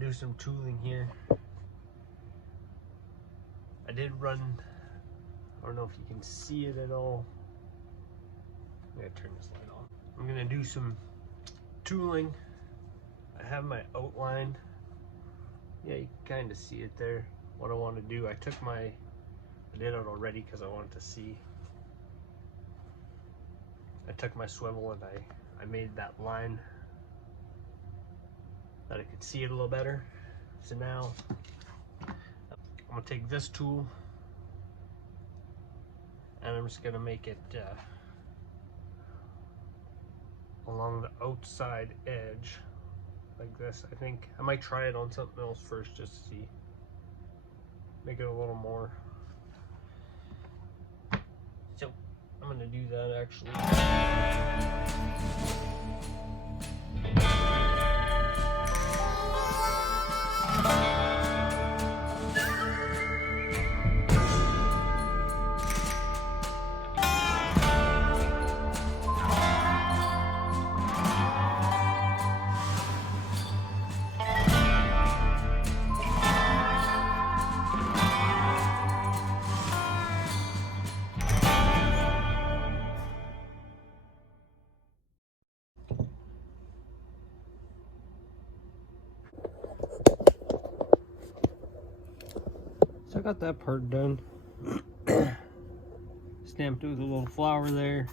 gonna do some tooling here. I did run, I don't know if you can see it at all. I'm gonna turn this light on. I'm gonna do some tooling. I have my outline. Yeah, you can kind of see it there. What I want to do, I did it already because I wanted to see. I took my swivel and I made that line that I could see it a little better. So now I'm gonna take this tool and I'm just gonna make it along the outside edge like this. I think I might try it on something else first just to see. Make it a little more. So I'm gonna do that actually. So I got that part done. Stamped it with a little flower there.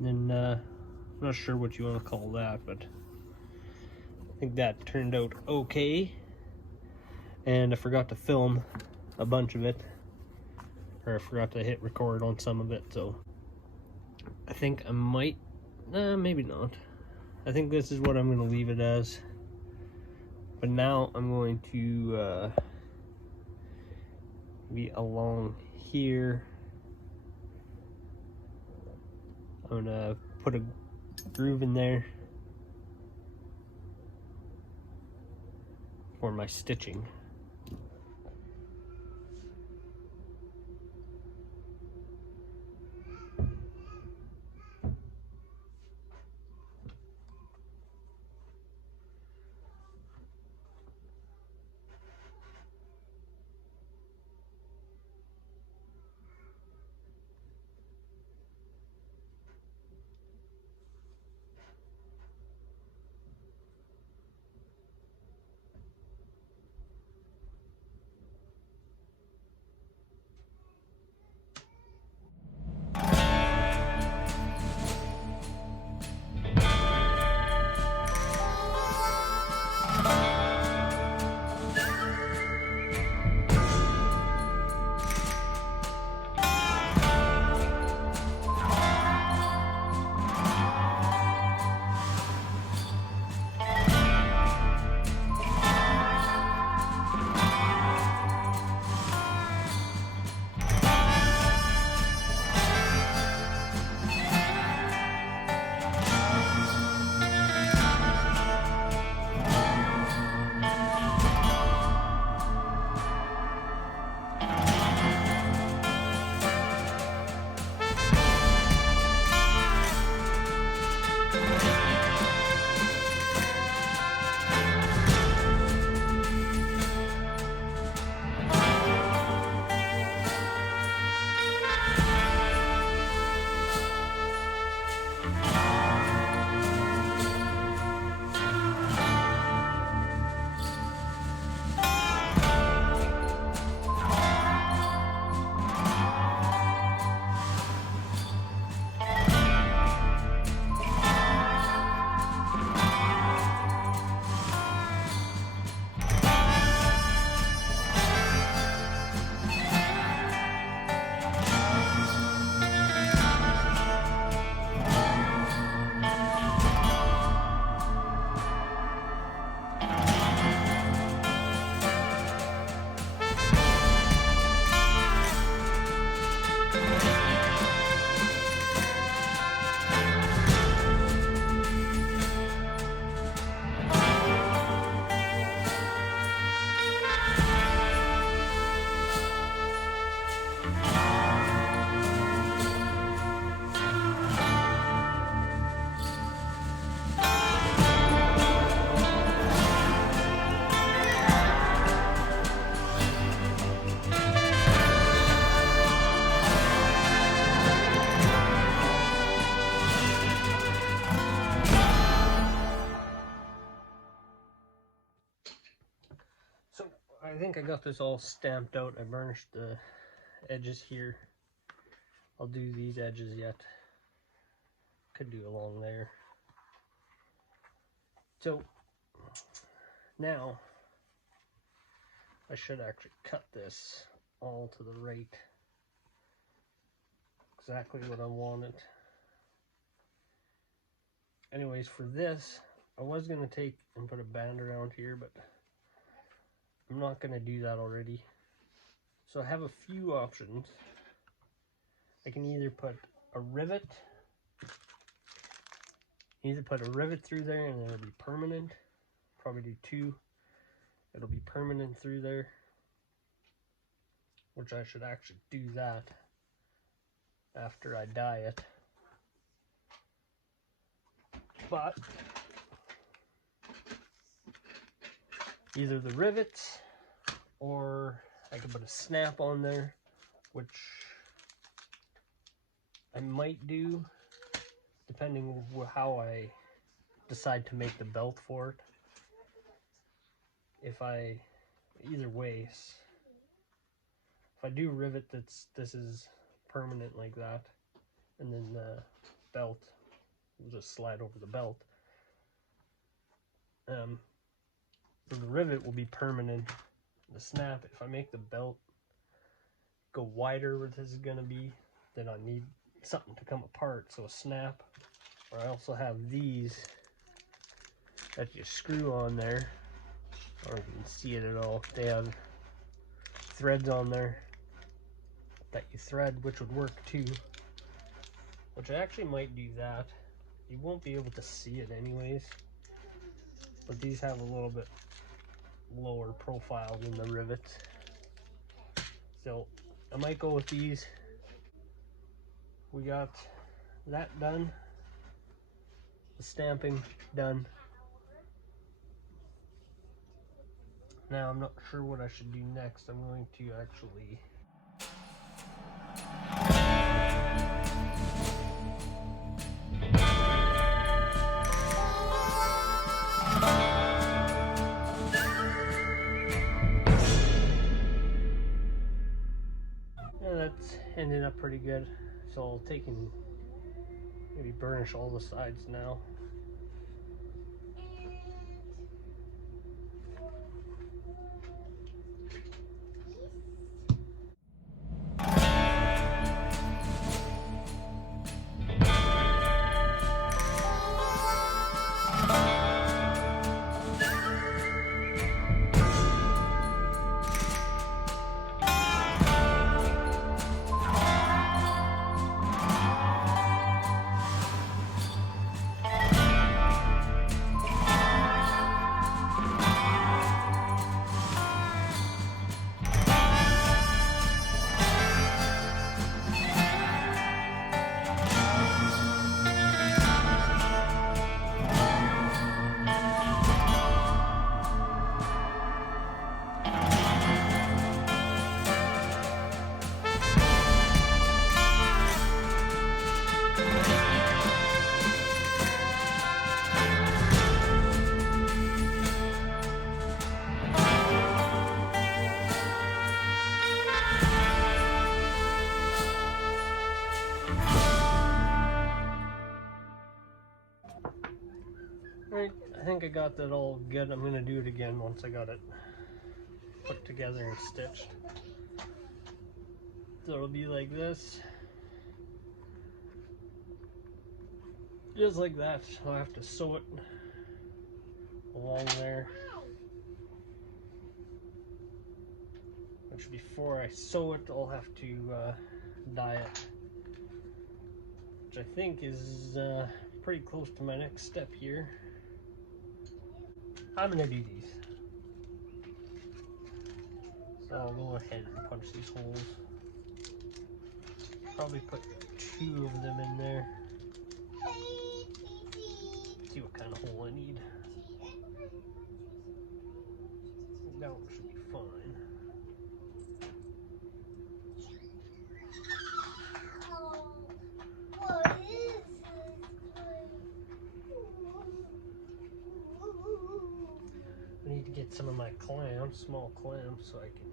And then I'm not sure what you want to call that, but I think that turned out okay. And I forgot to film a bunch of it, or I forgot to hit record on some of it, so I think I might, maybe not. I think this is what I'm going to leave it as. But now I'm going to be along here. I'm gonna put a groove in there for my stitching. think I got this all stamped out. I burnished the edges here. I'll do these edges yet. Could do along there. So now I should actually cut this all to the right. Exactly what I wanted. Anyways, for this, I was going to take and put a band around here, but I'm not going to do that already. So I have a few options. I can either put a rivet, through there and it'll be permanent. Probably do two. It'll be permanent through there, which I should actually do that after I dye it. But either the rivets or I could put a snap on there, which I might do depending on how I decide to make the belt for it. Either way, if I do rivet, this is permanent like that, and then the belt will just slide over the belt. So the rivet will be permanent. The snap, if I make the belt go wider where this is going to be, then I need something to come apart. So a snap, or I also have these that you screw on there. I don't know if you can see it at all. They have threads on there that you thread, which would work too. Which I actually might do that. You won't be able to see it anyways. But these have a little bit lower profile than the rivets. So I might go with these. We got that done. The stamping done. Now I'm not sure what I should do next. I'm going to actually that's ended up pretty good. So I'll take and maybe burnish all the sides now. Alright, I think I got that all good. I'm going to do it again once I got it put together and stitched. So it'll be like this. Just like that. I'll have to sew it along there. Which before I sew it, I'll have to dye it. Which I think is pretty close to my next step here. I'm going to do these. So I'll go ahead and punch these holes. Probably put 2 of them in there. See what kind of hole I need. That one should be fine. I need to get some of my my clamp, small clamp, so I can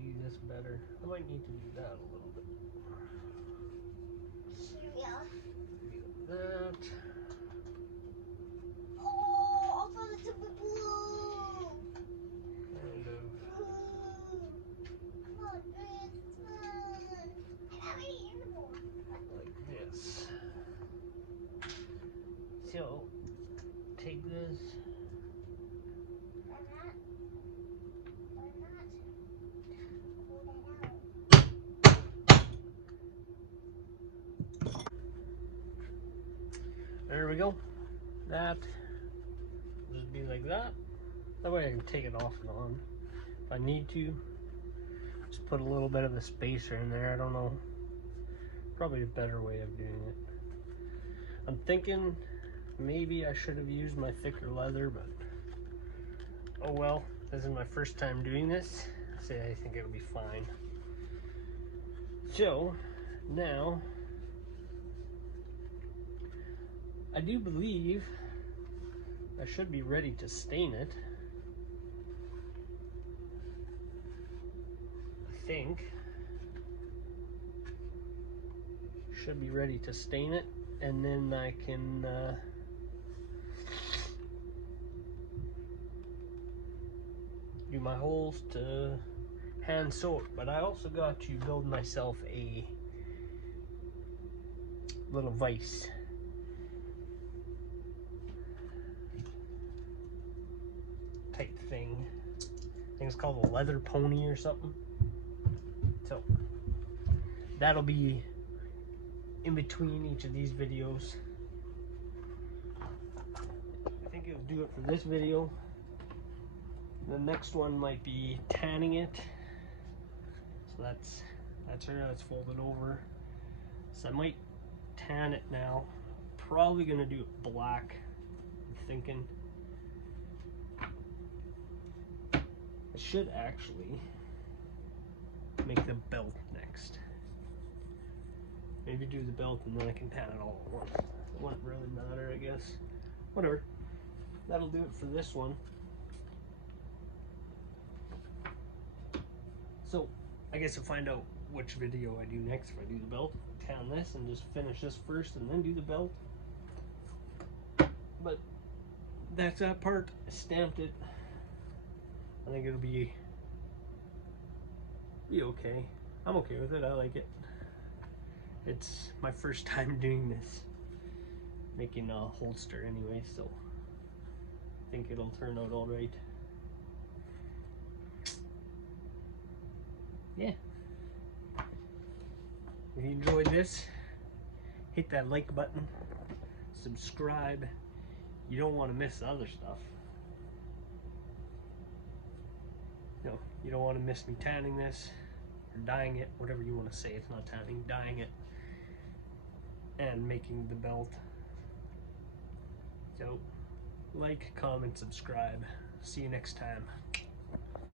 do this better. I might need to do that a little bit. Do that. Oh, I thought it would be blue. Kind of. Come on, it's fun. I got my uniform. Like this. So, take this. Why not? Why not? Pull that out. There we go. That just be like that. That way I can take it off and on if I need to. Just put a little bit of a spacer in there. I don't know. Probably a better way of doing it. I'm thinking maybe I should have used my thicker leather, but oh well. This is my first time doing this, so I think it'll be fine. So now I do believe I should be ready to stain it. I think should be ready to stain it, and then I can do my holes to hand sew it. But I also got to build myself a little vise type thing. I think it's called a leather pony or something. So that'll be in between each of these videos. I think it'll do it for this video. The next one might be tanning it. So that's her. That's folded over. So I might tan it now. Probably gonna do it black. I'm thinking. I should actually make the belt next. Maybe do the belt and then I can tan it all at once. It wouldn't really matter, I guess. Whatever. That'll do it for this one. So I guess I'll find out which video I do next. If I do the belt, tan this and just finish this first and then do the belt. But that's that part. I stamped it. I think it'll be okay. I'm okay with it. I like it. It's my first time doing this, making a Holdster anyway, so I think it'll turn out all right. Yeah. If you enjoyed this, hit that like button, subscribe. You don't want to miss the other stuff. No, you don't want to miss me tanning this or dyeing it, whatever you want to say. It's not tanning, dyeing it, and making the belt. So like, comment, subscribe. See you next time.